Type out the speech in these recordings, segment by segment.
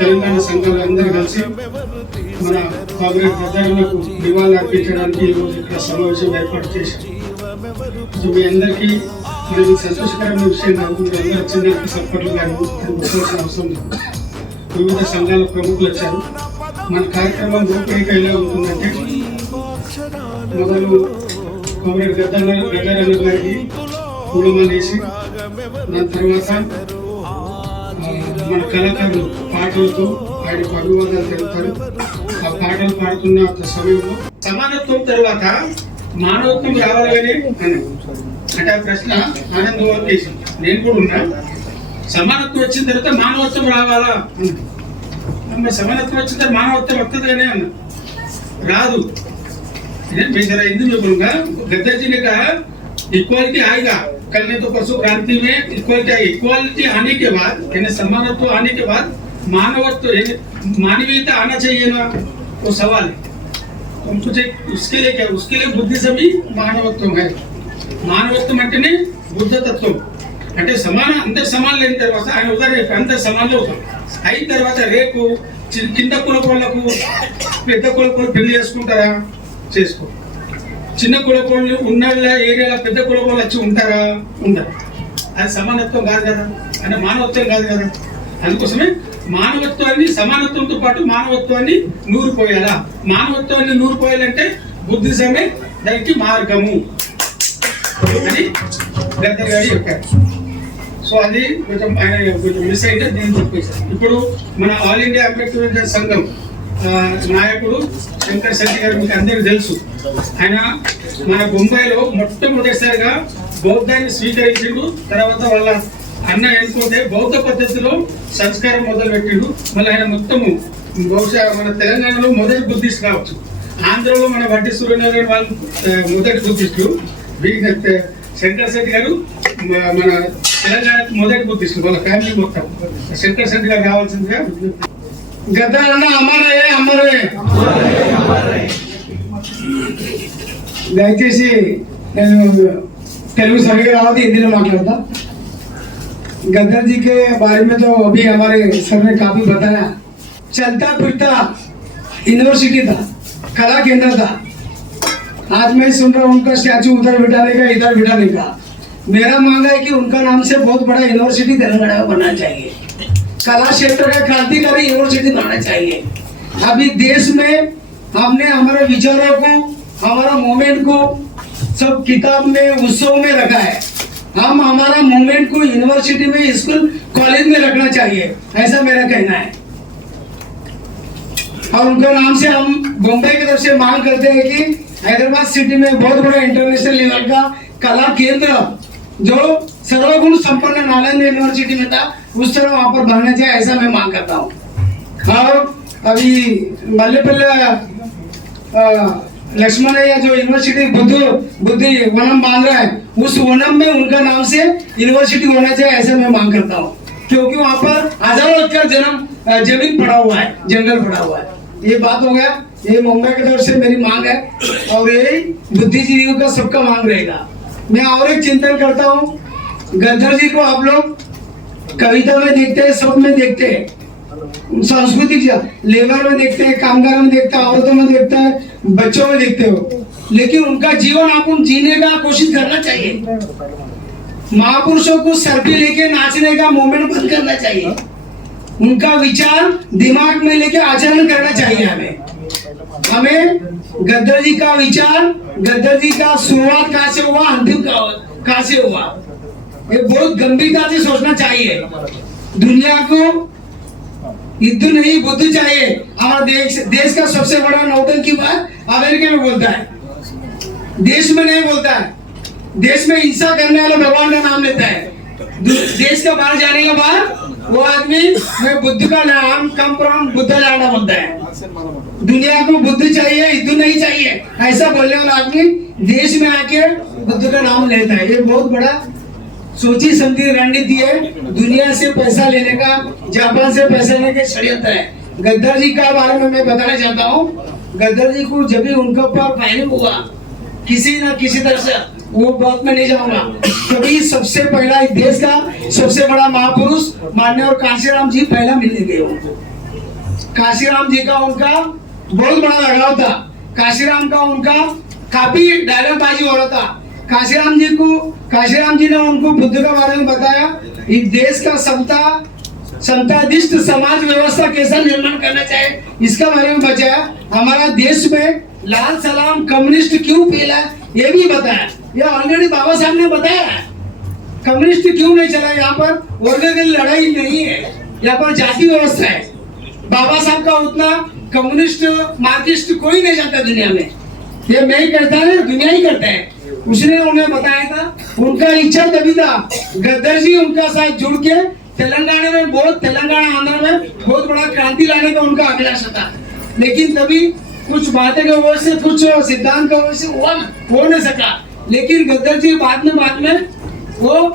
తెలంగాణ సంఘాలు అందరూ కలిసి మన కాంగ్రెస్ ప్రజలకు నివాళులు అర్పించడానికి ఈరోజు ఇక్కడ సమావేశం ఏర్పాటు చేశారు. మీ అందరికీ ఇది సంతోషకరమైన విషయం కాదు. మీరు అందరూ వచ్చిందానికి సపోర్ట్లు కానీ అవసరం లేదు. వివిధ సంఘాల ప్రముఖులు వచ్చారు. మన కార్యక్రమం రూపరేఖ ఎలా ఉంటుందంటే, మొదలు కాంగ్రెస్ గద్దరన్న గారికి పూలమాల వేసి, దాని తర్వాత మన కళాకారులు పాటలతో ఆయనకు అభివాదాలు తెలుపుతారు. ఆ పాటలు పాడుతున్న సమయంలో సమానత్వం తర్వాత మానవత్వం రావాలని అంటే ఆ ప్రశ్న ఆనందం చేసింది. నేను కూడా ఉన్నా. సమానత్వం వచ్చిన తర్వాత మానవత్వం రావాలా అన్న. సమానత్వం వచ్చిన తర్వాత మానవత్వం వస్తుంది కానీ అన్న రాదు. बेचारा हिंदू में बोलूंगा, गद्दार जी ने कहा इक्वालिटी आएगा, कल तो परसों क्रांति में इक्वालिटी आई। इक्वालिटी आने के बाद यानी समानत्व आने के बाद मानवत्व मानवीयता आना चाहिए ना, वो सवाल है। हम कुछ उसके लिए क्या, उसके लिए बुद्धिज्म भी मानवत्व है. మానవత్వం అంటేనే బుద్ధ తత్వం. అంటే సమాన అందరు సమానులు అయిన తర్వాత ఆయన ఉదాహరణ అందరు సమానులు అవుతారు. అయిన తర్వాత రేపు కింద కులపోళ్లకు పెద్ద కులపోళ్ళు పెళ్లి చేసుకుంటారా? చేసుకో. చిన్న కులపోళ్ళు ఉన్న ఏరియాలో పెద్ద కులపోళ్ళు వచ్చి ఉంటారా? ఉండరు. అది సమానత్వం కాదు కదా, అంటే మానవత్వం కాదు కదా. అందుకోసమే మానవత్వాన్ని సమానత్వంతో పాటు మానవత్వాన్ని నూరిపోయాలా. మానవత్వాన్ని నూరిపోయాలంటే బుద్ధిజమే దానికి మార్గము అని గద్దర్ గారు చెప్పారు. సో అది కొంచెం ఆయన కొంచెం మిస్ అయితే నేను చెప్పేశాను. ఇప్పుడు మన ఆల్ ఇండియా అంబేద్కర్ సంఘం నాయకుడు శంకర్ శెట్టి గారు మీకు అందరికీ తెలుసు. ఆయన మన బొంబాయిలో మొట్టమొదటిసారిగా బౌద్ధాన్ని స్వీకరించిండు. తర్వాత వాళ్ళ అన్న ఎన్నుకుంటే బౌద్ధ పద్ధతిలో సంస్కారం మొదలు పెట్టిండు. మళ్ళీ ఆయన మొత్తము బహుశా మన తెలంగాణలో మొదటి బుద్ధిస్ట్ కావచ్చు. ఆంధ్రలో మన వడ్డీ సూర్యనారాయణ వాళ్ళు మొదటి బుద్ధిస్టులు. శంకర్ శెట్టి గారు మన తెలంగాణకు మొదటి బుద్ధిస్టులు. వాళ్ళ ఫ్యామిలీ మొత్తం శంకర్ శెట్టి గారు కావాల్సిందిగా. గద్దర్ అన్న అమరే అమరే. దయచేసి నేను తెలుగు సరిగా రావద్దు, हिंदी में माట్లాడతా. गद्दार जी के बारे में तो अभी हमारे सर ने काफी बताया. चलता फिरता यूनिवर्सिटी था, कला केंद्र था. आज मैं सुन रहा हूँ उनका स्टैचू उधर बिठाने का, इधर बिठाने का. मेरा मांग है कि उनका नाम से बहुत बड़ा यूनिवर्सिटी तेलंगाना में बनना चाहिए. कला क्षेत्र का क्रांतिकारी यूनिवर्सिटी बनना चाहिए. अभी देश में हमने हमारे विचारों को, हमारा मूवमेंट को सब किताब में, उत्सव में रखा है. हम हमारा मूवमेंट को यूनिवर्सिटी में, स्कूल, कॉलेज में रखना चाहिए, ऐसा मेरा कहना है. और उनके नाम से हम मुंबई की तरफ से मांग करते हैं कि हैदराबाद सिटी में बहुत बड़ा इंटरनेशनल लेवल का कला केंद्र जो सर्वगुण संपन्न नालंदा यूनिवर्सिटी में था, उस तरह वहां पर बनना चाहिए, ऐसा मैं मांग करता हूँ. और अभी मल्लेपल्ले लक्ष्मणैया जो यूनिवर्सिटी बुद्धि वनम बांध रहा है, उस वनम में उनका नाम से यूनिवर्सिटी होना चाहिए, ऐसा मैं मांग करता हूँ. क्योंकि वहाँ पर हजारों एकड़ जमीन पड़ा हुआ है, जंगल पड़ा हुआ है. ये बात हो गया. ये मुंबई की तरफ से मेरी मांग है और ये बुद्धिजीवियों का सबका मांग रहेगा. मैं और एक चिंतन करता हूँ, गद्दार जी को आप लोग कविता में देखते हैं, सब में देखते हैं, सांस्कृतिक लेबर में देखते हैं, कामगार में देखते हैं, औरतों में देखते हैं, बच्चों में देखते हो. लेकिन उनका जीवन आपको जीने का कोशिश करना चाहिए. महापुरुषों को सेल्फी लेके नाचने का मोमेंट बंद करना चाहिए. उनका विचार दिमाग में लेके आचरण करना चाहिए. हमें गद्दार जी का विचार, गद्दार जी का शुरुआत कहाँ से हुआ, अंतिम कहाँ से हुआ, ये बहुत गंभीरता से सोचना चाहिए. दुनिया को युद्ध नहीं बुद्ध चाहिए. हमारा देश का सबसे बड़ा नौटंकी बात अमेरिका में बोलता है, देश में नहीं बोलता है. देश में हिंसा करने वाला भगवान का नाम लेता है. देश का बाहर जाने के बाद वो आदमी मैं बुद्ध का नाम कम प्राण बुद्ध लाना बोलता है। दुनिया को बुद्ध चाहिए, हिंदू नहीं चाहिए, ऐसा बोलने वाला आदमी देश में आके बुद्ध का नाम लेता है। ये बहुत बड़ा सोची समझी रणनीति है, दुनिया से पैसा लेने का, जापान से पैसा लेने का षड्यंत्र है। गद्दार जी का बारे में मैं बताना चाहता हूँ। गद्दार जी को जब भी उनके ऊपर फायरिंग हुआ किसी न किसी तरह से, वो बात में नहीं जाऊंगा, कभी सबसे पहला इस देश का सबसे बड़ा महापुरुष माननीय और काशीराम जी पहला मिलने गए उनको। काशीराम जी का उनका बहुत बड़ा लगाव था। काशीराम का उनका काफी डायलॉगबाजी हो रहा था। काशीराम जी ने उनको बुद्ध के बारे में बताया, इस देश का समतादिष्ट समाज व्यवस्था कैसा निर्माण करना चाहिए, इसका बारे में बताया। हमारा देश में लाल सलाम कम्युनिस्ट क्यों फैला ये भी बताया। ये ऑलरेडी बाबा साहब ने बताया। कम्युनिस्ट क्यों नहीं चला, यहाँ पर वर्ग की लड़ाई नहीं है, यहाँ पर जाति व्यवस्था है। बाबा साहब का उतना कम्युनिस्ट मार्क्सिस्ट कोई नहीं जानता दुनिया में। ये मैं ही करता है, दुनिया ही करता है। उसने उन्हें बताया था, उनका इच्छा तभी था। गद्दार जी उनका साथ जुड़ के तेलंगाना आंध्र में बहुत बड़ा क्रांति लाने का उनका अभिलाषा था, लेकिन तभी कुछ बातें की वजह से, कुछ सिद्धांत की वजह से हो नहीं सका। लेकिन गद्दार जी बाद में वो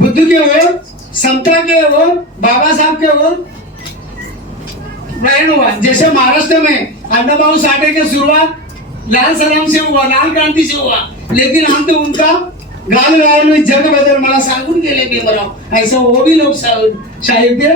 बुद्ध के ओर, समता के ओर, बाबा साहब के ओर प्रयाण हुआ। जैसे महाराष्ट्र में अण्णाभाऊ साठे की शुरुआत लाल सलाम से हुआ, लाल क्रांति से हुआ, लेकिन हम तो उनका गाल में जग बदल मला सांगून गेले भीमराव, ऐसा वो भी लोग शाहिद थे,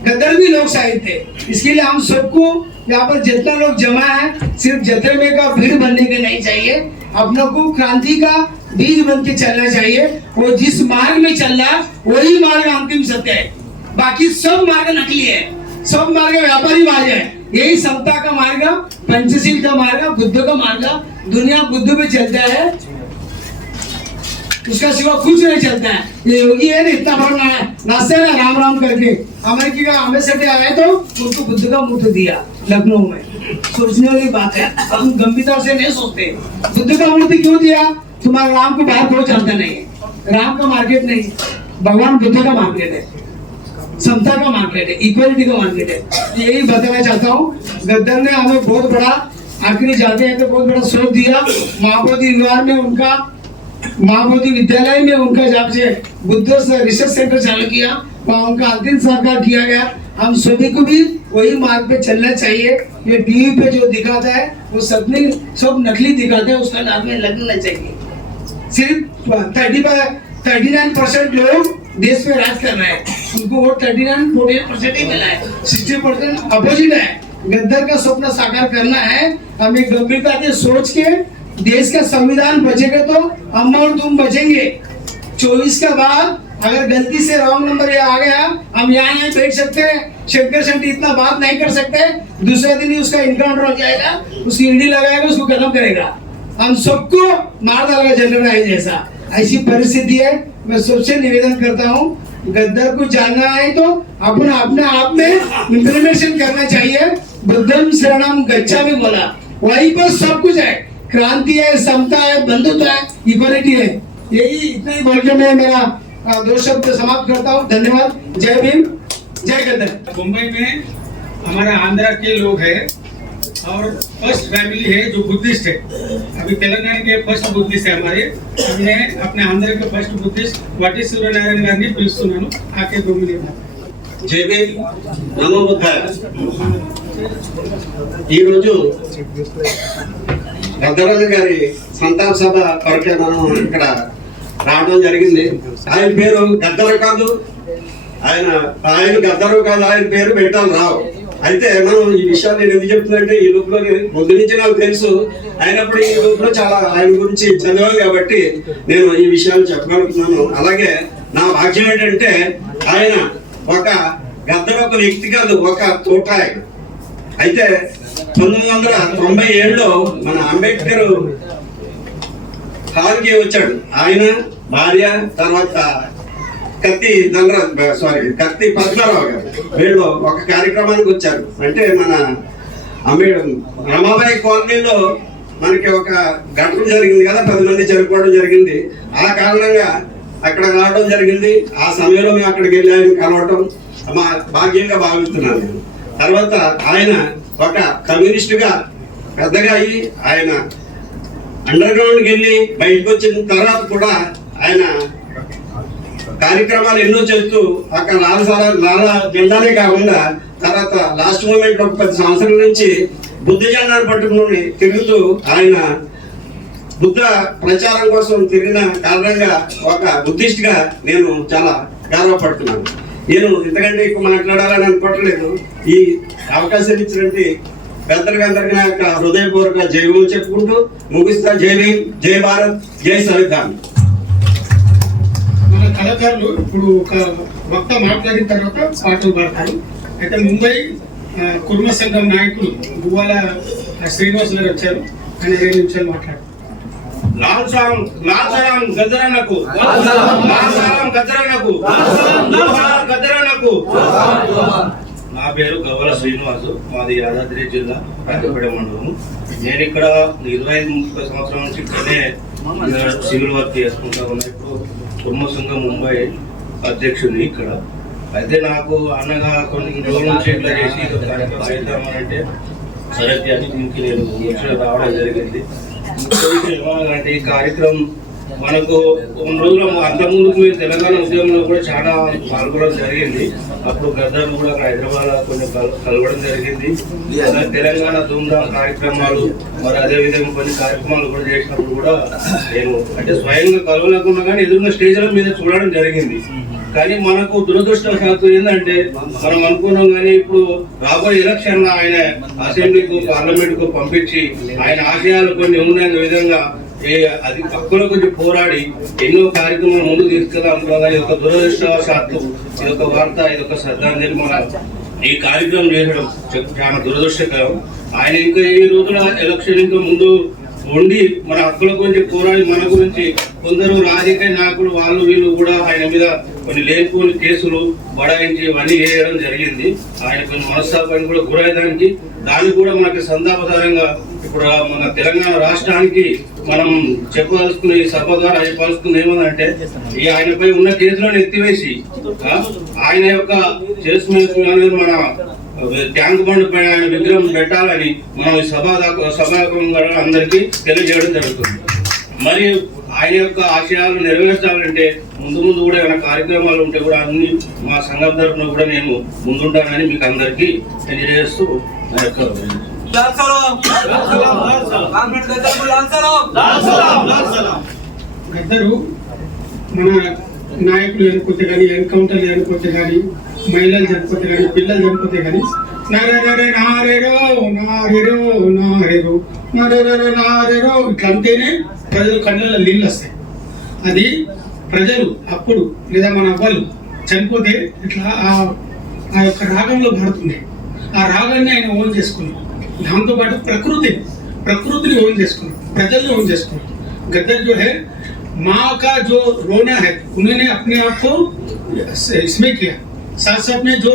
गद्दार भी लोग शाहिद थे। इसके लिए हम सबको यहाँ पर जितना लोग जमा है, सिर्फ जत्रे में का भीड़ बनने के नहीं चाहिए, अपनों को क्रांति का बीज बन के चलना चाहिए। वो जिस मार्ग में चल रहा वही मार्ग अंतिम सत्य है, बाकी सब मार्ग नकली है, सब मार्ग व्यापारी मार्ग है। यही समता का मार्ग, पंचशील का मार्ग, बुद्ध का मार्ग। दुनिया बुद्ध पे चलता है, उसका सिवा कुछ नहीं चलता है। ये योगी है ना, इतना बड़ा नाचते है ना राम राम करके। अमेरिकी का अम्बेसडर आया तो उनको बुद्ध का मूर्ति दिया लखनऊ में। सोचने वाली बात है, हम गंभीरता से नहीं सोचते। बुद्ध का मूर्ति क्यों दिया? तुम्हारा राम को बाहर कोई जानता नहीं है, राम का मार्केट नहीं, भगवान बुद्ध का मार्केट है, समता का मार्केट है, इक्वालिटी का मार्केट है। यही बताना चाहता हूँ। गद्दार ने हमें बहुत बड़ा, आखिरी जाते हैं तो बहुत बड़ा शोध दिया। महाबोधि विद्यालय में उनका जब से बुद्ध रिसर्च सेंटर चालू किया, वहाँ उनका अंतिम संस्कार किया गया। हम सभी को भी वही मार्ग पे चलना चाहिए। ये टीवी पे जो दिखाता है वो सब नकली दिखाते हैं, उसका नाम में लगना चाहिए। सिर्फ 39% लोग देश में राज कर रहे हैं, उनको वोट 39-48% ही मिला है, 60% अपोजिट है। गद्दार का सपना साकार करना है, हमें गंभीरता से सोच के देश का संविधान बचेगा तो हम और तुम बचेंगे। 24 के बाद अगर गलती से रॉन्ग नंबर आ गया, हम यहाँ बैठ सकते हैं, शंकर शेट्टी इतना बात नहीं कर सकते, दूसरे दिन ही उसका इनकाउंटर हो जाएगा, उसकी ईडी लगाएगा, उसको खत्म करेगा, हम सबको मार डालेगा जनरल राय जैसा। ऐसी परिस्थिति है। मैं सबसे निवेदन करता हूँ, गद्दार को जानना है तो अपन अपने आप में इम्प्लीमेंटेशन करना चाहिए। बुद्धम शरणम गच्छामि बोला, वहीं पर सब कुछ है, क्रांति है, समता है, बंधुत्व है, इक्वालिटी है। यही इतना ही बोल के मैं मेरा 2 शब्द समाप्त करता हूँ। धन्यवाद। जय भीम, जय गद्दार। मुंबई में हमारा आंध्रा के लोग हैं और फर्स्ट फैमिली है जो बुद्धिस्ट है। अभी तेलंगाना के फर्स्ट बुद्धिस्ट है हमारे। हमने अपने आंध्र के फर्स्ट बुद्धिस्ट वाटी सूर्यनारायण गांधी पिలుస్తున్నాను, आके 2 मिनट। जय भीम, नमो बुद्धाय। ఈ రోజు గద్దరాజు గారి సంతాప సభ కొరకే మనం ఇక్కడ రావడం జరిగింది. ఆయన పేరు గద్దరు కాదు, ఆయన గద్దరు కాదు, ఆయన పేరు పెట్టాలి రావు. అయితే మనం ఈ విషయాలు నేను ఎందుకు చెప్తుందంటే, ఈ రూపంలో ముందు నుంచి నాకు తెలుసు, అయినప్పుడు ఈ రూపంలో చాలా ఆయన గురించి చదివాను కాబట్టి నేను ఈ విషయాలు చెప్పగలుగుతున్నాను. అలాగే నా భాగ్యం ఏంటంటే, ఆయన ఒక గద్దరు ఒక వ్యక్తి కాదు, ఒక తోటాయకుడు. అయితే 1997లో మన అంబేద్కర్ హాల్కి వచ్చాడు. ఆయన భార్య, తర్వాత కత్తి పద్మారావు గారు, వీళ్ళు ఒక కార్యక్రమానికి వచ్చారు. అంటే మన రమాబాయి కాలనీలో మనకి ఒక ఘటన జరిగింది కదా, 10 మంది చనిపోవడం జరిగింది. ఆ కారణంగా అక్కడ రావడం జరిగింది. ఆ సమయంలో మేము అక్కడికి వెళ్ళి ఆయన కలవటం మా భాగ్యంగా భావిస్తున్నాను నేను. తర్వాత ఆయన ఒక కమ్యూనిస్టుగా పెద్దగా అయ్యి ఆయన అండర్ గ్రౌండ్కి వెళ్ళి బయటకు వచ్చిన తర్వాత కూడా ఆయన కార్యక్రమాలు ఎన్నో చేస్తూ అక్కడ లాల జెండానే కాకుండా తర్వాత లాస్ట్ మూమెంట్ ఒక 10 సంవత్సరాల నుంచి బుద్ధ జెండాను పట్టుకుని తిరుగుతూ ఆయన బుద్ధ ప్రచారం కోసం తిరిగిన కారణంగా ఒక బుద్ధిస్ట్ గా నేను చాలా గర్వపడుతున్నాను. నేను ఇంతకంటే ఎక్కువ మాట్లాడాలని అనుకోవట్లేదు. ఈ అవకాశం ఇచ్చినట్టు పెద్దలకి అందరికీ నా యొక్క హృదయపూర్వక జైలు చెప్పుకుంటూ ముగిస్తా. జై భీమ్, జై భారత్, జై సంవిధాన్. మన కళాకారులు ఇప్పుడు ఒక వక్త మాట్లాడిన తర్వాత పాటలు పాడతారు. అయితే ముంబై కుర్మ సంఘం నాయకులు గువ్వాల శ్రీనివాస్ గారు వచ్చారు. ఆయన 2 నిమిషాలు మాట్లాడారు. లాల్ సలాం గద్దరన్నకు, లాల్ సలాం గద్దరన్నకు, గద్దరన్నకు. నా పేరు గవ్వల శ్రీనివాసు, మాది యాదాద్రి జిల్లా రాజపేట మండలం. నేను ఇక్కడ 25-30 సంవత్సరాల నుంచి ఇక్కడనే సివిల్ వర్క్ చేసుకుంటా ఉన్నా. ఇప్పుడు కుర్మ సంఘం ముంబై అధ్యక్షుని ఇక్కడ. అయితే నాకు అన్నగా కొన్ని రోజుల నుంచి ఇట్లా చేసి కార్యక్రమం చేద్దామనంటే సరే అని దీనికి నేను రావడం జరిగింది. అంటే ఈ కార్యక్రమం మనకు కొన్ని రోజులు అంతకుముందు మీరు తెలంగాణ ఉద్యమంలో కూడా చాలా పాల్గొనడం జరిగింది. అప్పుడు గద్దర్లు కూడా హైదరాబాద్ కొన్ని కలవడం జరిగింది. తెలంగాణ ధూమ్ధామ్ కార్యక్రమాలు మరి అదేవిధంగా కొన్ని కార్యక్రమాలు కూడా చేసినప్పుడు కూడా నేను అంటే స్వయంగా కలవలేకున్నా కానీ ఎదురున్న స్టేజ్ల మీద చూడడం జరిగింది. కానీ మనకు దురదృష్టవశాత్తు ఏంటంటే మనం అనుకున్నాం కానీ ఇప్పుడు రాబోయే ఎలక్షన్ ఆయన అసెంబ్లీకు పార్లమెంట్ కు పంపించి ఆయన ఆశయాలు కొన్ని ఉన్న విధంగా అది హక్కుల గురించి పోరాడి ఎన్నో కార్యక్రమాలు ముందుకు తీసుకెళ్లాలనుకున్నాం. కానీ ఒక దురదృష్టవశాత్తు ఇదొక వార్త, ఇదొక శ్రద్ధాంజలి మన ఈ కార్యక్రమం చేయడం చాలా దురదృష్టకరం. ఆయన ఇంకా ఈ రోజున ఎలక్షన్ ఇంకా ముందు ఉండి మన హక్కుల గురించి పోరాడి మన గురించి కొందరు రాజకీయ నాయకులు వాళ్ళు వీళ్ళు కూడా ఆయన మీద కొన్ని లేనిపోని కేసులు బడాయించి ఇవన్నీ చేయడం జరిగింది. ఆయన కొన్ని మనస్తాపానికి కూడా గురయ్యడానికి దాన్ని కూడా మనకి సంతాపకరంగా ఇప్పుడు మన తెలంగాణ రాష్ట్రానికి మనం చెప్పదలుచుకున్న ఈ సభ ద్వారా చెప్పాల్సుకుంది ఏమంటే ఈ ఆయనపై ఉన్న కేసులను ఎత్తివేసి ఆయన యొక్క చేసుకునే మన ట్యాంక్ బండ్ పైన ఆయన విగ్రహం పెట్టాలని మనం ఈ సభాముఖంగా అందరికీ తెలియజేయడం జరుగుతుంది. మరియు ఆయన యొక్క ఆశయాలు నెరవేర్చాలంటే ముందు కూడా ఏమైనా కార్యక్రమాలు ఉంటే కూడా అన్ని మా సంఘం తరఫున కూడా నేను ముందుంటానని మీకు అందరికీ తెలియజేస్తూ నా యొక్క గద్దరు మన నాయకులు చనిపోతే కానీ, ఎన్కౌంటర్లు చనిపోతే కానీ, మహిళలు చనిపోతే కానీ, పిల్లలు చనిపోతే కానీ ఇట్లా అంటేనే ప్రజలు కళ్ళల్లో నీళ్ళు వస్తాయి. అది ప్రజలు అప్పుడు లేదా మన అవ్వలు చనిపోతే ఇట్లా ఆ యొక్క రాగంలో పాడుతుండే. ఆ రాగాన్ని ఆయన ఓన్ చేసుకున్నాడు. దాంతోపాటు ప్రకృతిని ఓన్ చేసుకున్నాడు, ప్రజల్ని ఓన్ చేసుకున్నాడు. गद्दर जो है माँ का जो रोना है उन्होंने अपने आप को इसमें किया. साथ साथ में जो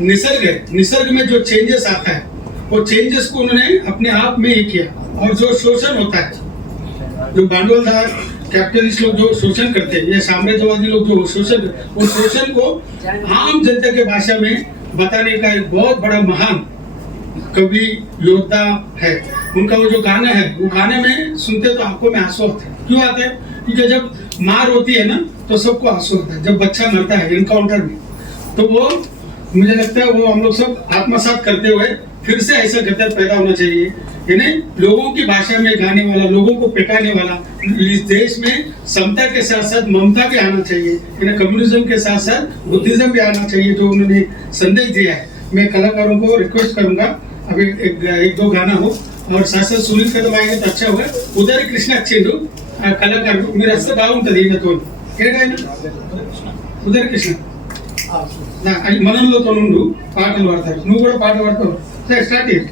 निसर्ग है, निसर्ग में जो चेंजेस आता है वो चेंजेस को उन्होंने अपने आप में ही किया. और जो शोषण होता है, जो भांडवलदार कैपिटलिस्ट लोग जो शोषण करते हैं या साम्राज्यवादी लोग जो शोषण, वो शोषण को आम जनता के भाषा में बताने का एक बहुत बड़ा महान कवि योद्धा है. उनका वो जो गाना है, वो गाने में सुनते तो आंखों में आंसू आते हैं. क्यों आते हैं? क्योंकि जब मार होती है ना तो सबको आंसू आता है. जब बच्चा मरता है एनकाउंटर में तो वो मुझे लगता है वो हम लोग सब आत्मसात करते हुए फिर से ऐसा गद्दर पैदा होना चाहिए. यानी लोगों की भाषा में गाने वाला, लोगों को पिटाने वाला. इस देश में समता के साथ साथ ममता भी आना चाहिए. यानी कम्युनिज्म के साथ साथ बुद्धिज्म भी आना चाहिए जो उन्होंने संदेश दिया है. मैं कलाकारों को रिक्वेस्ट करूंगा अभी एक दो गाना हो और साथ साथ सुनील कदम आएंगे तो अच्छा होगा. उदय कृष्ण अच्छेंdu కళాకారుడు మీరు వస్తే బాగుంటుంది. ఈయనతో ఏడైనా ఉదయ కృష్ణ మనంలో నుండు పాటలు పాడతారు. నువ్వు కూడా పాట పాడతావు. స్టార్ట్ చేయి.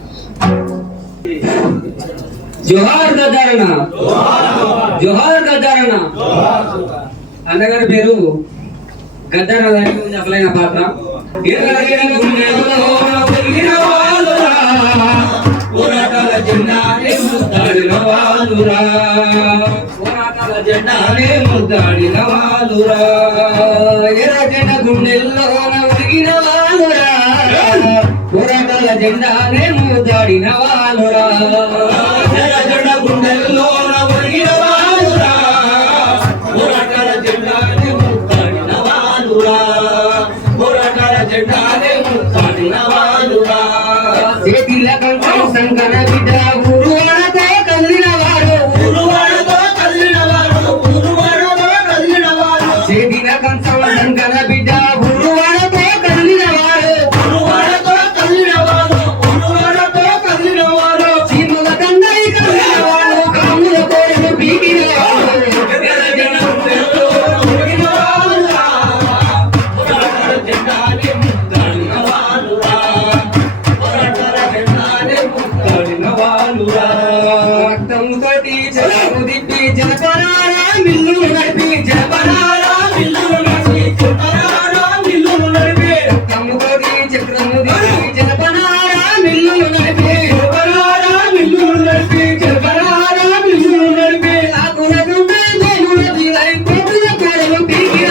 జోహార్ గద్దరన్న, జోహార్ గద్దరన్న. అన్నగారి పేరు గద్దరన్న గారికి చెప్పలేని పాత్ర. పోరాటాల జెండా జెండానే ముద్దాడిన వాలురా ఎర్రజెండ గుండెల్లోన ఉరిగిన వాలురా పోరాటాల జెండానే ముద్దాడిన వాలురా ఎర్రజెండ గుండెల్లోన ఉరిగిన వాలురా పోరాటాల జెండానే ముద్దాడిన వాలురా పోరాటాల జెండానే ముద్దాడిన వాలురా చేతిల కంచం సంకన బిడ్డ ఊరువాడతో కదిలిన వాడు ఊరువాడతో కదిలిన వాడు ఊరువాడతో కదిలిన వాడు చేతిల కంచం సంకన బిడ్డ ఊరువాడతో కదిలిన వాడు ఊరువాడతో కదిలిన వాడు ఊరువాడతో కదిలిన వాడు చీమల దండై కదిలిన వాడు కాముల కోరలు పీకిన వాడు ఎర్రజెండ గుండెల్లో ఉరిగిన వాడురా పోరాటాల జెండానే ముద్దాడిన వాడురా రక్తంతోటి జలము దిప్పి జనపరారా మిల్లులు నడిపి జనపరారా మిల్లులు నడిపి జనపరారా మిల్లులు నడిపి రక్తంతోటి చక్రము దిప్పి జనపరారా మిల్లులు నడిపి జనపరారా మిల్లులు నడిపి జనపరారా మిల్లులు నడిపి ఆకుల గుండె గోముల తీరై కోతుల కోరలు పీకిన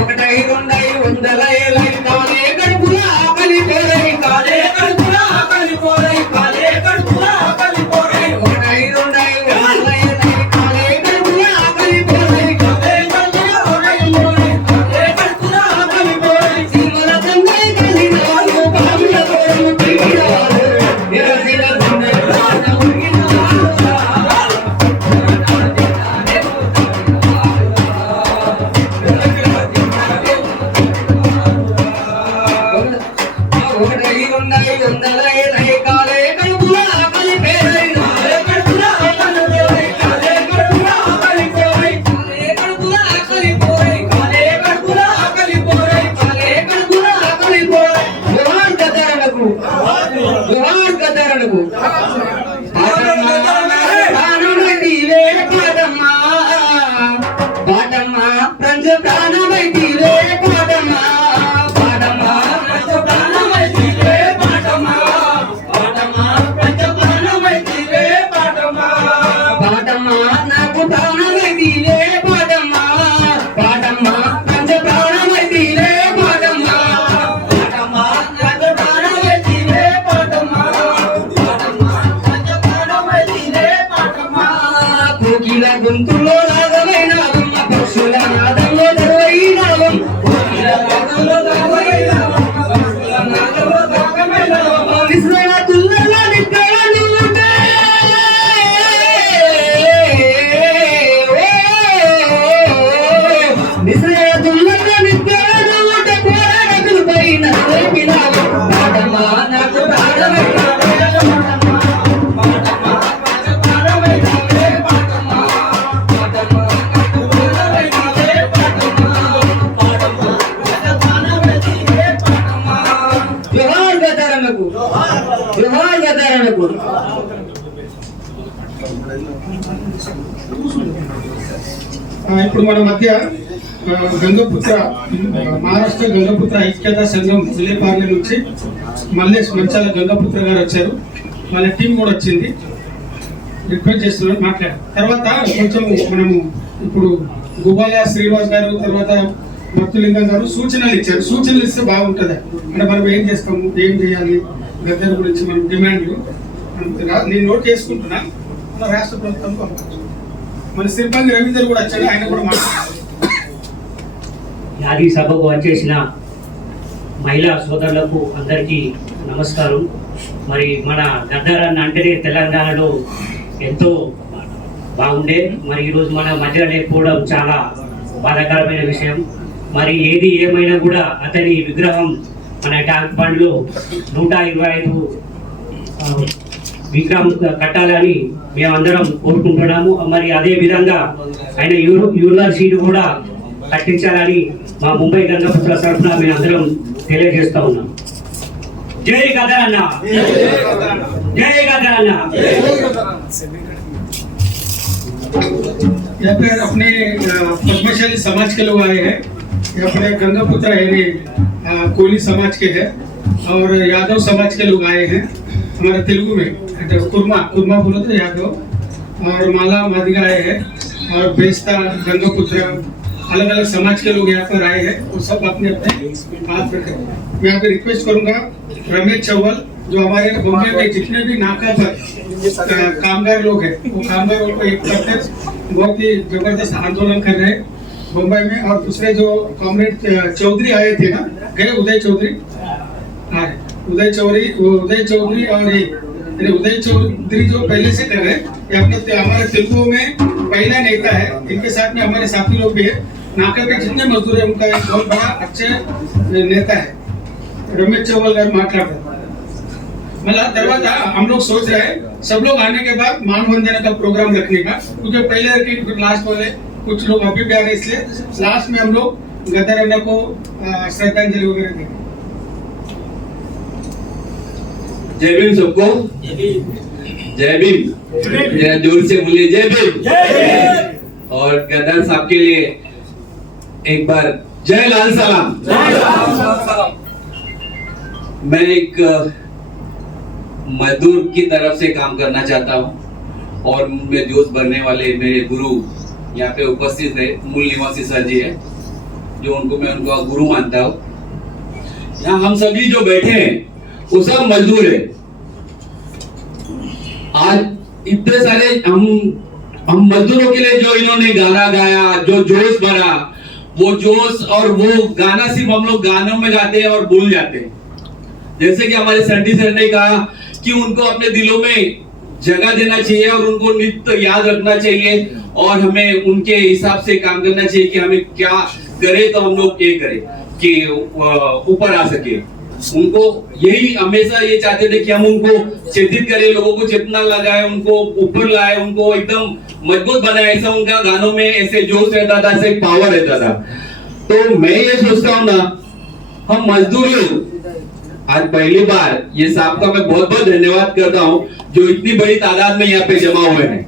ఒకటై రెండై వందల ఏళ్ళై కాలే కడుపుల ఆకలి పోరై కాలే కడుపుల ఆకలి పోరై కాలే కడుపుల ఆకలి పోరై ఒకటై రెండై వందల ఏళ్ళై కాలే కడుపుల ఆకలి పోరై కాలే కడుపుల ఆకలి పోరై కాలే కడుపుల ఆకలి పోరై సీమల దండై కలిన వాళ్ళు పాముల కోరలు పీకిన వాళ్ళు ఎర్రజెండ గుండెల్లోన ఉరిగిన వాళ్ళురా ఒకటై రెండై వందల ఏళ్ళై కాలే కడుపుల ఆకలి పేరై కాలే కడుపుల ఆకలి పోరై కాలే కడుపుల ఆకలి పోరై కాలే కడుపుల ఆకలి పోరై కాలే కడుపుల ఆకలి పోరై కాలే కడుపుల ఆకలి పోరై జోహార్ గద్దరనకు జోహార్ గద్దరనకు ప్రాణమైతివే పాటమ్మా పాటమ్మా పంచ ప్రాణమైతివే పాటమ్మా పాటమ్మా పంచ ప్రాణమైతివే పాటమ్మా పాటమ్మా పంచ ప్రాణమైతివే పాటమ్మా పాటమ్మా నాకు ప్రాణమైతివే పాటమ్మా పాటమ్మా పంచ ప్రాణమైతివే పాటమ్మా పాటమ్మా నాకు ప్రాణమైతివే పాటమ్మా పాటమ్మా పంచ ప్రాణమైతివే పాటమ్మా కోకిల గొంతులో రాగమైనావమ్మ పక్షుల నాదంలో దరువైనావం కోకిల నాదంలో దరువైనావమ్మ పక్షుల నాదంలో దరువైనావమ్మ విశ్వన తుల్లలో నిత్యల నువ్వుంటే విశ్వన తుల్లలో నిత్యల నువ్వుంటే పోరాటకులు పైన రేపినావు పాటమ్మా నాకు ప్రాణమైనావే పాటమ్మా పాటమ్మా పంచ ప్రాణమైనావే పాటమ్మా పాటమ్మా నాకు ప్రాణమైనావే పాటమ్మా పాటమ్మా పంచ ప్రాణమైనావే పాటమ్మా జోహార్ గద్దరనకు జోహార్ గద్దరనకు ఇప్పుడు మన మధ్య గంగపుత్ర మహారాష్ట్ర గంగపుత్ర ఐక్యతా సంఘం విలేపార్ల నుంచి మల్లేష్ మంచాల గంగపుత్ర గారు వచ్చారు. వాళ్ళ టీం కూడా వచ్చింది. రిక్వెస్ట్ చేస్తున్నారు మాట్లాడారు. తర్వాత కొంచెం మనము ఇప్పుడు గుబాల శ్రీనివాస్ గారు తర్వాత భక్తులింగం గారు సూచనలు ఇచ్చారు. సూచనలు ఇస్తే బాగుంటుంది. అంటే మనం ఏం చేస్తాము, ఏం చేయాలి, గద్దెల గురించి మనం డిమాండ్లు నేను నోట్ చేసుకుంటున్నా. మన రాష్ట్ర ప్రభుత్వం పంపించు. మన సిబ్బంది రవీందర్ కూడా వచ్చాడు. ఆయన కూడా మాట్లాడారు. ఈ సభకు వచ్చేసిన మహిళా సోదరులకు అందరికీ నమస్కారం. మరి మన గద్దరన్న అంటేనే తెలంగాణలో ఎంతో బాగుండే. మరి ఈరోజు మన మధ్య లేకపోవడం చాలా బాధాకరమైన విషయం. మరి ఏది ఏమైనా కూడా అతని విగ్రహం మన ట్యాంక్ బండ్లో 125 విగ్రహం కట్టాలని మేమందరం కోరుకుంటున్నాము. మరి అదే విధంగా ఆయన యూనివర్సిటీ కూడా కట్టించాలని మా ముంబై గంగపుత్ర తరఫున మేమందరం తెలియజేస్తా ఉన్నాం. జై గద్దరన్న, జై गदरन्ना। यहाँ पे अपने पद्मशाली समाज के लोग आए हैं। ये अपने गंगापुत्र यानी कोली समाज के हैं और यादव समाज के लोग आए हैं हमारे तेलुगु में। कुर्मा कुर्मा बोलो तो यादव और माला मादिगा आए हैं और बेस्ता गंगापुत्र अलग अलग समाज के लोग यहाँ पर आए हैं और सब अपने अपने बात रखे। मैं यहाँ पे रिक्वेस्ट करूंगा रमेश चौवल जो हमारे बॉम्बे में जितने भी नाका पर कामगार लोग हैं वो कामगारों को एक करते बहुत ही जबरदस्त आंदोलन कर रहे हैं मुंबई में। और दूसरे जो कॉमरेड चौधरी आए थे ना, गए उदय चौधरी और उदय चौधरी जो पहले से कर रहे हैं, ये अपने हमारे तेलुगु में पहला नेता है। इनके साथ में हमारे साथी लोग भी है। नाका के जितने मजदूर है उनका एक बहुत बड़ा अच्छे नेता है रमेश चौवल गाరు మాట్లాడతారు। मतलब दरवाजा हम लोग सोच रहे हैं सब लोग आने के बाद मानवंदना का प्रोग्राम रखने का, क्योंकि पहले रखे फिर लास्ट वाले कुछ लोग अभी भी आ रहे, इसलिए लास्ट में हम लोग गदर अन्ना को श्रद्धांजलि वगैरह देंगे। जय भीम सबको, जय भीम, जरा जोर से बोलिए जय भीम। और गदर साहब के लिए एक बार जय लाल सलाम। मैं एक मजदूर की तरफ से काम करना चाहता हूं और मुझमें जोश भरने वाले मेरे गुरु यहाँ पे उपस्थित है। मूल निवासी सर जी है जो उनको मैं उनका गुरु मानता हूँ। यहाँ हम सभी जो बैठे हैं वो सब मजदूर है। आज इतने सारे हम मजदूरों के लिए जो इन्होंने गाना गाया, जो जोश भरा, वो जोश और वो गाना सिर्फ हम लोग गानों में गाते हैं और भूल जाते हैं। जैसे कि हमारे संटी सर ने कहा कि उनको अपने दिलों में जगह देना चाहिए और उनको नित्य याद रखना चाहिए और हमें उनके हिसाब से काम करना चाहिए कि हमें क्या करे तो हम लोग ये करें कि ऊपर आ सके। उनको यही हमेशा ये चाहते थे कि हम उनको चेतित करें, लोगों को चेतना लगाए, उनको ऊपर लाए, उनको एकदम मजबूत बनाए। ऐसा उनका गानों में ऐसे जोश रहता था, ऐसे पावर रहता था। तो मैं ये सोचता हूँ ना, हम मजदूर लोग आज पहली बार ये साहब का मैं बहुत बहुत धन्यवाद करता हूँ जो इतनी बड़ी तादाद में यहाँ पे जमा हुए हैं।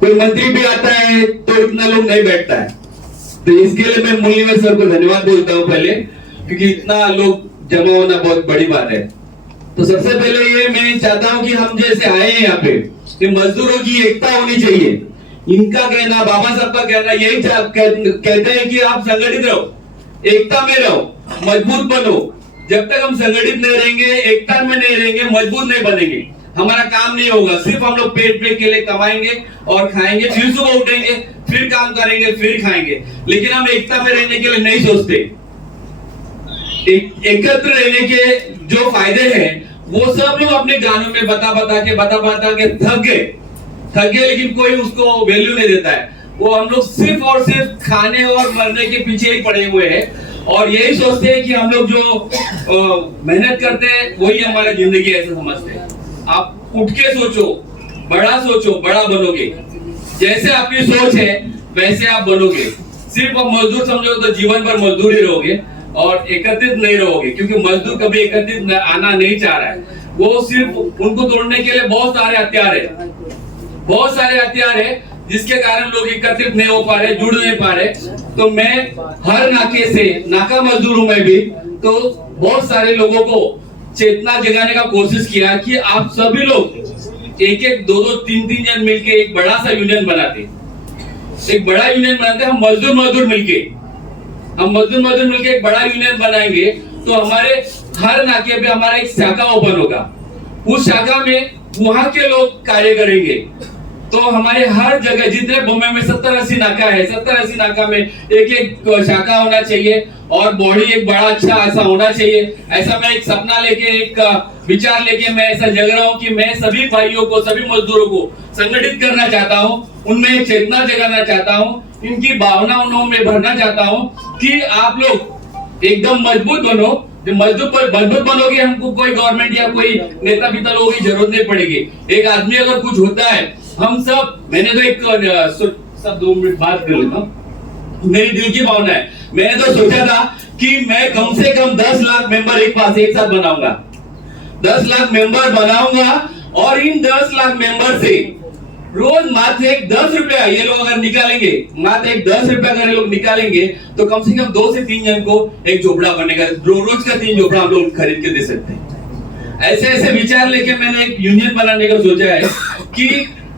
कोई मंत्री भी आता है तो इतना लोग नहीं बैठता है, तो इसके लिए मैं मूल निवासी सर को धन्यवाद बोलता हूँ पहले, क्योंकि इतना लोग जमा होना बहुत बड़ी बात है। तो सबसे पहले ये मैं चाहता हूँ कि हम जैसे आए हैं यहाँ पे, कि मजदूरों की एकता होनी चाहिए। इनका कहना, बाबा साहब का कहना यही कहते हैं कि आप संगठित रहो, एकता में रहो, मजबूत बनो। जब तक हम संगठित नहीं रहेंगे, एकता में नहीं रहेंगे, मजबूत नहीं बनेंगे, हमारा काम नहीं होगा। सिर्फ हम लोग पेट के लिए कमाएंगे और खाएंगे, फिर सुबह उठेंगे, फिर काम करेंगे, फिर खाएंगे, लेकिन हम एकता में रहने के लिए नहीं सोचते। एकत्र रहने के जो फायदे हैं वो सब लोग अपने गानों में बता के थक गए, लेकिन कोई उसको वैल्यू नहीं देता है। वो हम लोग सिर्फ और सिर्फ खाने और मरने के पीछे ही पड़े हुए हैं और यही सोचते हैं कि हम लोग जो मेहनत करते हैं वही हमारा जिंदगी ऐसा समझते हैं। आप उठ के सोचो, बड़ा बनोगे। जैसे आपकी सोच है वैसे आप बनोगे। सिर्फ आप मजदूर समझो तो जीवन भर मजदूर ही रहोगे और एकत्रित नहीं रहोगे, क्योंकि मजदूर कभी एकत्रित आना नहीं चाह रहा है। वो सिर्फ उनको तोड़ने के लिए बहुत सारे हथियार है जिसके कारण लोग एकत्रित नहीं हो पा रहे, जुड़ नहीं पा रहे। तो मैं हर नाके से, नाका मजदूर हूं मैं भी, तो बहुत सारे लोगों को चेतना जगाने का कोशिश किया कि आप सभी लोग एक दो तीन जन मिलके एक बड़ा सा यूनियन बनाते, हम मजदूर मिलके एक बड़ा यूनियन बनाएंगे तो हमारे हर नाके पे हमारा एक शाखा ओपन होगा। उस शाखा में वहां के लोग कार्य करेंगे। तो हमारे हर जगह जितने बॉम्बे में 70-80 नाका है, 70-80 नाका में एक शाखा होना चाहिए और बॉडी एक बड़ा अच्छा ऐसा होना चाहिए। ऐसा मैं एक सपना लेके, एक विचार लेके मैं ऐसा जग रहा हूँ कि मैं सभी भाइयों को, सभी मजदूरों को संगठित करना चाहता हूँ, उनमें एक चेतना जगाना चाहता हूँ, इनकी भावना में भरना चाहता हूँ कि आप लोग एकदम मजबूत बनो। मजबूत बनोगे, हमको कोई गवर्नमेंट या कोई नेता पिता लोगों की जरूरत नहीं पड़ेगी। एक आदमी अगर कुछ होता है, हम सब, मैंने तो एक सब 2 मिनट बात कर लेता हूँ। मेरी दिल की भावना है, मैंने तो सोचा था कि मैं कम से कम 10 लाख मेंबर एक साथ बनाऊंगा, 10 लाख मेंबर बनाऊंगा और इन 10 लाख मेंबर से रोज मात्र एक 10 रुपया ये लोग अगर निकालेंगे, मात्र एक 10 रुपया अगर ये लोग निकालेंगे तो कम से कम 2 से 3 जन को एक झोपड़ा बनेगा। रोज का 3 झोपड़ा हम लोग खरीद के दे सकते हैं। ऐसे ऐसे विचार लेके मैंने एक यूनियन बनाने का सोचा है कि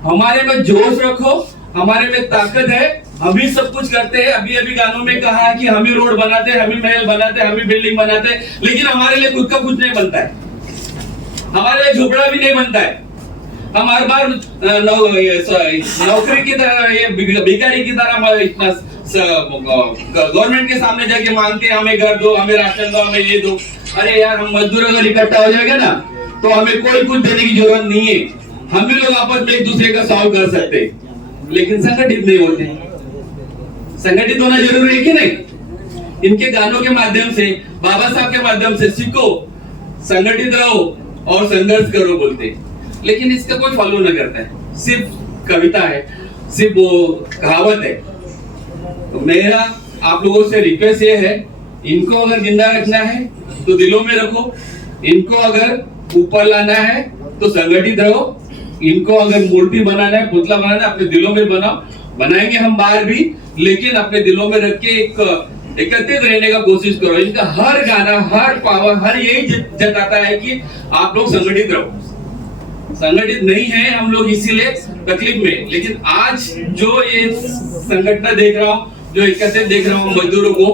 हमारे में जोश रखो, हमारे में ताकत है, हम ही सब कुछ करते हैं। अभी अभी गानों में कहा है कि हम ही रोड बनाते हैं, हम ही महल बनाते हैं, हम ही बिल्डिंग बनाते हैं, लेकिन हमारे लिए खुद का कुछ नहीं बनता है, हमारे लिए झोपड़ा भी नहीं बनता है। हम हर बार नौकरी की तरह, ये भिखारी की तरह इतना गवर्नमेंट के सामने जाके मांगते हैं हमें घर दो, हमें राशन दो, हमें ये दो। अरे यार, हम मजदूर अगर इकट्ठा हो जाएगा ना तो हमें कोई कुछ देने की जरूरत नहीं है, हम भी लोग आपस में एक दूसरे का सॉल्व कर सकते हैं। लेकिन संगठित नहीं होते। संगठित होना जरूरी है कि नहीं? इनके गानों के माध्यम से, बाबा साहब के माध्यम से सीखो, संगठित रहो और संघर्ष करो बोलते, लेकिन इसका कोई फॉलो न करता है, सिर्फ कविता है, सिर्फ वो कहावत है। तो मेरा आप लोगों से रिक्वेस्ट ये है, इनको अगर जिंदा रखना है तो दिलों में रखो, इनको अगर ऊपर लाना है तो संगठित रहो, इनको अगर मूर्ति बनाना है, पुतला बनाना है, अपने दिलों में बनाओ। बनाएंगे हम बाहर भी, लेकिन अपने दिलों में रख के एक एकत्रित रहने का कोशिश करो। इनका हर गाना, हर पावर, हर यही जताता है कि आप लोग संगठित रहो। संगठित नहीं है हम लोग, इसीलिए तकलीफ में। लेकिन आज जो ये संगठन देख रहा हूँ, जो एकत्रित देख रहा हूँ मजदूरों को,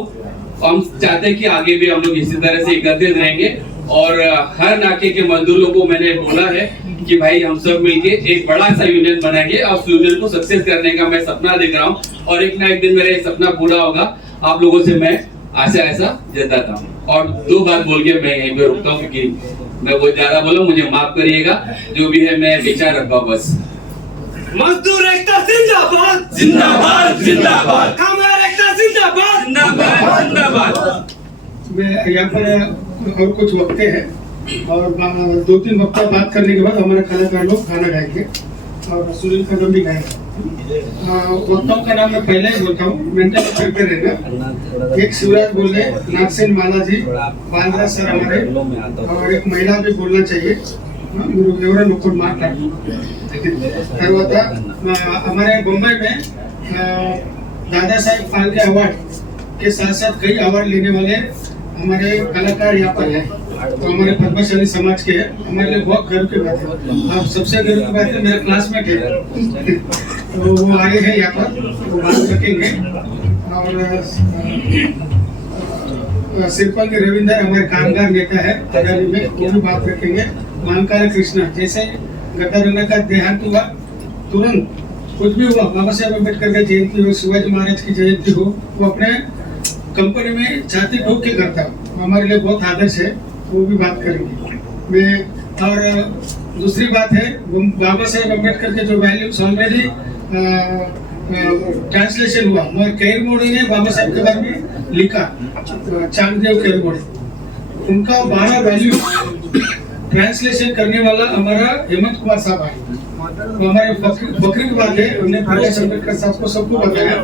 हम चाहते हैं कि आगे भी हम लोग इसी तरह से एकत्रित रहेंगे। और हर नाके के मजदूरों को मैंने बोला है कि भाई हम सब मिलके एक बड़ा सा यूनियन बनाएंगे और उस यूनियन को सक्सेस करने का मैं सपना देख रहा हूँ, और एक ना एक दिन मेरा ये सपना पूरा होगा। आप लोगों से मैं आशा ऐसा जताता हूँ। और 2 बात बोल के मैं यहीं पे रुकता हूँ, क्योंकि मैं बहुत ज्यादा बोला, मुझे माफ करिएगा। जो भी है मैं विचार रखा बस। मजदूर एकता जिंदाबाद, जिंदाबाद जिंदाबाद, कामगार एकता जिंदाबाद, जिंदाबाद जिंदाबाद। मैं यहाँ पर और कुछ वक्ते हैं और 2-3 वक्ता बात करने के बाद हमारे कलाकार लोग गाना गाएंगे और सुनील कदम भी गाएंगे। वक्ताओं का नाम मैं पहले ही बोलता हूँ, मेंटल करते रहना। एक शिवराज बोल रहे, नागसेन बालाजी, बालराज सर हमारे, और एक महिला भी बोलना चाहिए, ఎవరైనా ఒక్కరు మాట్లాడు। తర్వాత हमारे मुंबई में दादा साहेब फाल्के अवार्ड के साथ साथ कई अवार्ड लेने वाले हमारे कलाकार यहाँ पर हैं, तो हमारे पद्मशाली समाज के हैं। हमारे लिए बहुत गर्व की बात है। आप सबसे गर्व की बात है, मेरे क्लासमेट है तो वो आए हैं यहाँ पर, वो बात रखेंगे। और सिरपंगी रविंदर हमारे कामगार नेता है तैयारी में, वो भी बात रखेंगे। महाकाल कृष्णा, जैसे गद्दारन्ना का देहांत हुआ, तुरंत कुछ भी हुआ, बाबा साहेब अम्बेडकर की जयंती हो, शिवाजी महाराज की जयंती हो, वो अपने कंपनी में छाती ठोक के करता है। हमारे लिए बहुत आदर्श है, वो भी बात करेंगे। मैं और दूसरी बात है, बाबा साहेब अम्बेडकर के जो वैल्यूज ऑलरेडी ट्रांसलेशन हुआ, मगर कैरमोड़ी ने बाबा साहेब के बारे में लिखा, चांददेव कैरमोड़ी, उनका 12 वैल्यू ट्रांसलेशन करने वाला हमारा हेमंत कुमार साहब है। तो हमारे फखरी की बात है, हमने प्रकाश अम्बेडकर साहब को सबको बताया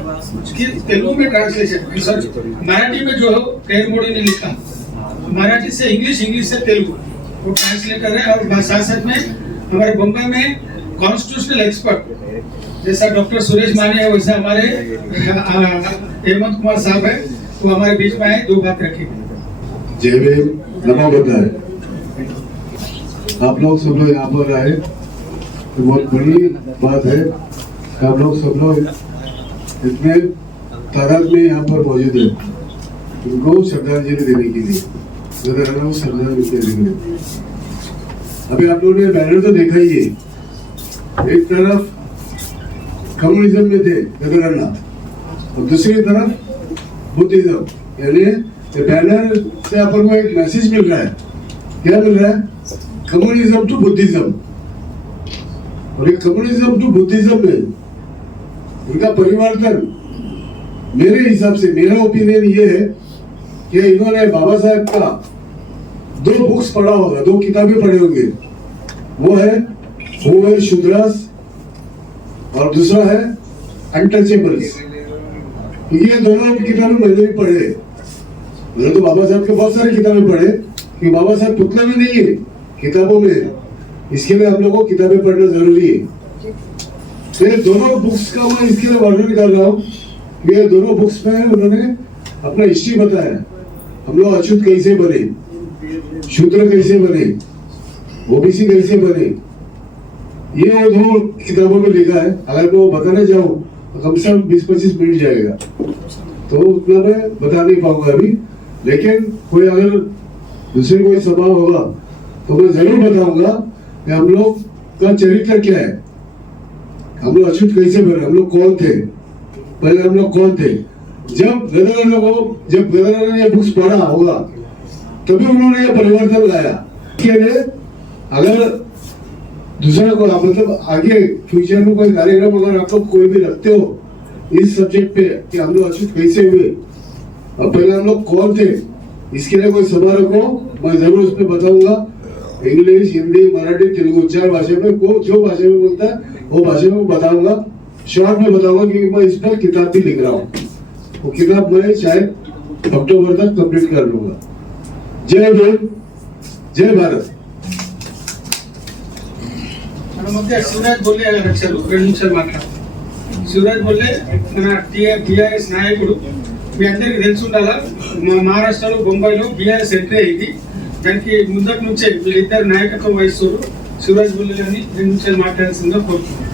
कि तेलुगु में ट्रांसलेशन, सॉरी मराठी में जो कैरमोड़ी ने लिखा, मराठी से इंग्लिश, इंग्लिश से तेलुगु, वो ट्रांसलेट कर रहे हैं। और साथ साथ में हमारे बम्बई में कॉन्स्टिट्यूशनल एक्सपर्ट जैसा डॉक्टर सुरेश माने है, वैसा हमारे हेमंत कुमार साहब है, वो हमारे बीच में आए, 2 बात रखेंगे। जय भीम, नमो बुद्धाय। आप लोग सब लोग यहाँ पर आए तो बहुत बड़ी बात है। आप लोग सब लोग इतने तादाद में यहाँ पर मौजूद है, उनको श्रद्धांजलि देने के लिए, गद्दारन्ना को श्रद्धांजलि देने के लिए। अभी आप लोगों ने बैनर तो देखा ही है, एक तरफ कम्युनिज्म में थे गद्दारन्ना और दूसरी तरफ बुद्धिज्म, यानी बैनर से अपन को एक मैसेज मिल रहा है। क्या मिल रहा है? Communism to Buddhism. और ये कम्युनिज्म टू बुद्धिज्म में उनका परिवर्तन, मेरे हिसाब से, मेरा ओपिनियन ये है कि इन्होंने बाबा साहेब का 2 बुक्स पढ़ा होगा, 2 किताबें पढ़े होंगे। वो है हू वर शूद्रास और दूसरा है अनटचेबल्स। ये दोनों किताबें मैंने भी पढ़े। मैंने तो बाबा साहब के बहुत सारी किताबें पढ़े, कि बाबा साहब पुतला में नहीं है, किताबों में। इसके लिए हम लोगों को किताबें पढ़ना जरूरी है। ये दोनों बुक्स का मैं इसके लिए वर्णन कर रहा हूँ। ये दोनों बुक्स में उन्होंने अपना हिस्ट्री बताया, हम लोग अछूत कैसे बने, शूद्र कैसे बने, ओबीसी कैसे बने, ये वो दो किताबों में लिखा है। अगर मैं वो बताने जाऊँ तो कम से कम 20-25 मिनट जाएगा, तो उतना मैं बता नहीं पाऊंगा अभी। लेकिन कोई अगर दूसरे कोई सभा होगा तो मैं जरूर बताऊंगा कि हम लोग का चरित्र क्या है, हम लोग अछूत कैसे बने, हम लोग कौन थे, पहले हम लोग कौन थे। जब गदर ने ये बुक्स पढ़ा होगा तभी उन्होंने ये परिवर्तन लाया। इसके लिए अगर दूसरा को मतलब आगे फ्यूचर में कोई कार्यक्रम अगर आप लोग कोई भी रखते हो इस सब्जेक्ट पे कि हम लोग अछूत कैसे हुए और पहले हम लोग कौन थे, इसके लिए कोई सभा रखो, मैं जरूर उस पर बताऊंगा। इंग्लिश, हिंदी, मराठी, तेलुगु 4 भाषा में को जो भाषा में बोलता है वो भाषा में बताऊंगा, शॉर्ट में बताऊंगा, क्योंकि मैं इस पर किताब भी लिख रहा हूँ। वो किताब मैं शायद अक्टूबर तक कंप्लीट कर लूंगा। जय भीम, जय भारत। शिवराज बोले లక్షలు 2 నిమిషాలు మాట్లాడు. శివరాజ్ బోలే మన టిఆర్ఎస్ నాయకుడు మీ అందరికీ తెలిసి ఉండాలా, మా మహారాష్ట్రలో బొంబాయిలో బీఆర్ఎస్ ఎంట్రీ అయింది. దానికి ముందటి నుంచే వీళ్ళిద్దరు నాయకత్వం వహిస్తారు. శివరాజ్ బోలే గారిని 2 నిమిషాలు మాట్లాడాల్సిందిగా కోరుతున్నాను.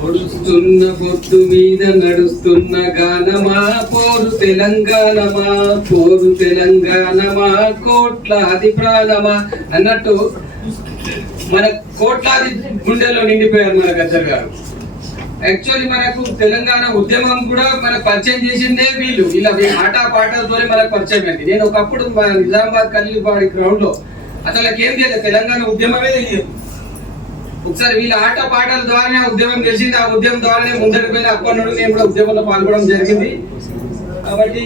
పొడుస్తున్న పొద్దు మీద నడుస్తున్న గానమా పోరు తెలంగాణమా, పోరు తెలంగాణమా, కోట్లాది ప్రాణమా అన్నట్టు మన కోట్లాది గుండెల్లో నిండిపోయారు మన గద్దర్ గారు. యాక్చువల్లీ మనకు తెలంగాణ ఉద్యమం కూడా మన పరిచయం చేసిందే వీళ్ళు, ఇలా ఆటా పాటలతోనే మనకు పరిచయం అయింది. నేను ఒకప్పుడు మన నిజామాబాద్ కల్లిపాడి గ్రౌండ్ లో అసలు ఏం తెలియదు, తెలంగాణ ఉద్యమమే తెలియదు. ఒకసారి వీళ్ళ ఆట పాటల ద్వారానే ఉద్యమం తెలిసింది, ఆ ఉద్యమం ద్వారానే ముందరికి పోయిన అప్పటి నుండి నేను కూడా ఉద్యమంలో పాల్గొనడం జరిగింది. కాబట్టి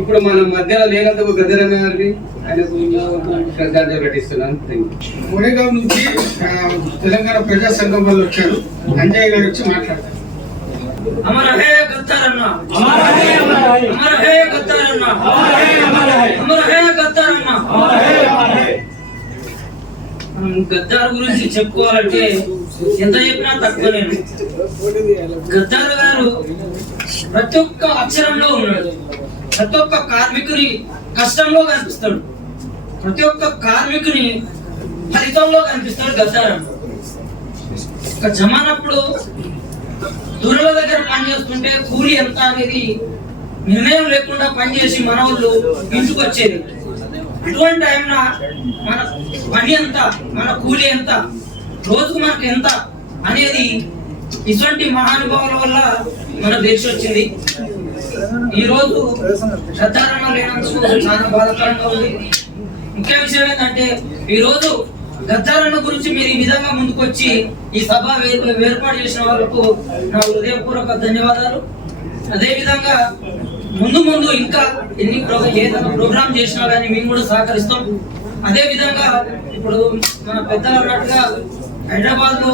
ఇప్పుడు మన మధ్యలో లేనందుకు గద్దరన్న గారికి ఆయనకు శ్రద్ధాంజలి ఘటిస్తున్నాను. కోడేగావ్ నుంచి తెలంగాణ ప్రజా సంఘం వాళ్ళు వచ్చారు. అంజయ్ గారు వచ్చి మాట్లాడతారు. అమర హే గద్దరన్న, అమర హే గద్దరన్న, అమర హే గద్దరన్న. గద్దార్ గురించి చెప్పుకోవాలంటే ఎంత చెప్పినా తక్కువ. నేను గద్దార్ గారు ప్రతి ఒక్క అక్షరంలో ఉన్నాడు, ప్రతి ఒక్క కార్మికుని కష్టంలో కనిపిస్తాడు, ప్రతి ఒక్క కార్మికుని ఫలితంలో కనిపిస్తాడు గద్దార్. ఒక జమానప్పుడు దూరాల దగ్గర పనిచేస్తుంటే కూలి ఎంత అనేది నిర్ణయం లేకుండా పనిచేసి మన వాళ్ళు ఇంటికి వచ్చేది. అటువంటి టైంలో మన పని ఎంత, మన కూలి ఎంత, రోజుకు మనకు ఎంత అనేది ఇటువంటి మహానుభావుల వల్ల మన దేశం వచ్చింది. ఈ రోజు శ్రద్ధారణ లేనందుకు చాలా బాధాకరంగా ఉంది. ముఖ్య విషయం ఏంటంటే ఈ రోజు గద్దారన్న గురించి మీరు ఈ విధంగా ముందుకొచ్చి ఈ సభ ఏర్పాటు చేసిన వాళ్ళకు నా హృదయపూర్వక ధన్యవాదాలు. అదే విధంగా ముందు ముందు ఇంకా ఎన్ని ఏదైనా ప్రోగ్రామ్ చేసినా కానీ మేము కూడా సహకరిస్తాం. అదే విధంగా ఇప్పుడు మన పెద్దలు అన్నట్టుగా హైదరాబాద్ లో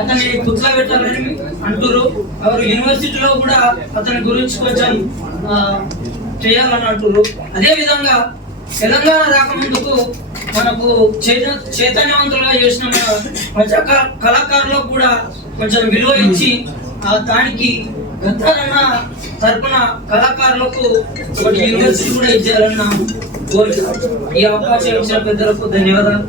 అతన్ని గుర్తుగా పెట్టాలని అంటారు. ఎవరు యూనివర్సిటీలో కూడా అతని గురించి కొంచెం చేయాలని అంటారు. అదే విధంగా తెలంగాణ రాకముందుకు మనకు చైతన్యవంతులుగా చేసిన మన ప్రజా కళాకారులకు కూడా కొంచెం విలువ ఇచ్చి దానికి గద్దారన్న తరపున కళాకారులకు ఒక యూనివర్సిటీ కూడా ఇచ్చారన్న కోరిక. ఈ అవకాశం ఇచ్చిన పెద్దలకు ధన్యవాదాలు.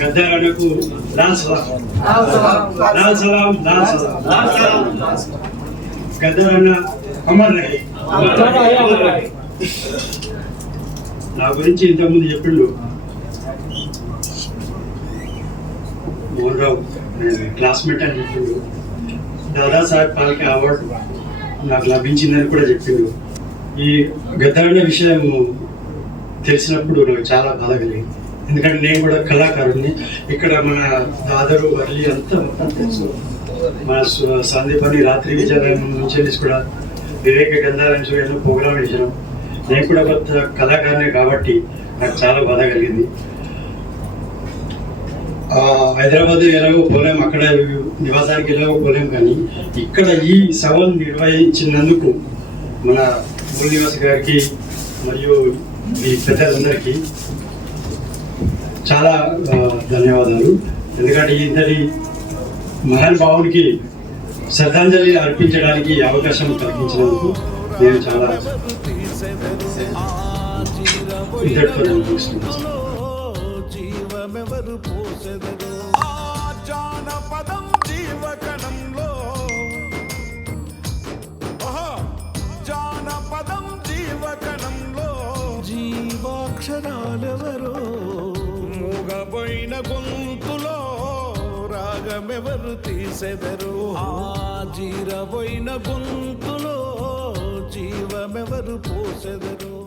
గద్దరన్నకు లాల్ సలాం, లాల్ సలాం, లాల్ సలాం. గద్దరన్న అమర్ రహే. నా గురించి ఇంతకుముందు చెప్పిండు మోహన్ రావు, క్లాస్మేట్ అని చెప్పిండు. దాదాసాహెబ్ ఫాల్కే అవార్డు నాకు లభించిందని కూడా చెప్పిండు. ఈ గద్దరన్న విషయం తెలిసినప్పుడు నాకు చాలా బాధ కలిగింది. ఎందుకంటే నేను కూడా కళాకారుడిని. ఇక్కడ మన దాదరు వర్లి అంతా మొత్తం తెలుసు. మన సందీప్ అని రాత్రి విజయాలయం నుంచి కూడా వివేక గంధాలయం ఎన్నో ప్రోగ్రామ్ వేసాను. నేను కూడా కొత్త కళాకారునే కాబట్టి నాకు చాలా బాధ కలిగింది. హైదరాబాద్ ఎలాగో పోలేం, అక్కడ నివాసానికి ఎలాగో పోలేం, కానీ ఇక్కడ ఈ సభను నిర్వహించినందుకు మన మూల నివాస్ గారికి మరియు ఈ పెద్దలందరికీ చాలా ధన్యవాదాలు. ఎందుకంటే ఇంతటి మహానుభావునికి శ్రద్ధాంజలి అర్పించడానికి అవకాశం కల్పించినందుకు నేను చాలా జీవమెవరు పోసెదరు జానపదం జీవకణంలో జానపదం జీవకణంలో జీవాక్షరాలెవరో మూగబోయిన గొంతులో రాగమెవరు తీసెదరు జీరబోయిన గొంతులో జీవమెవరు పోసెదరు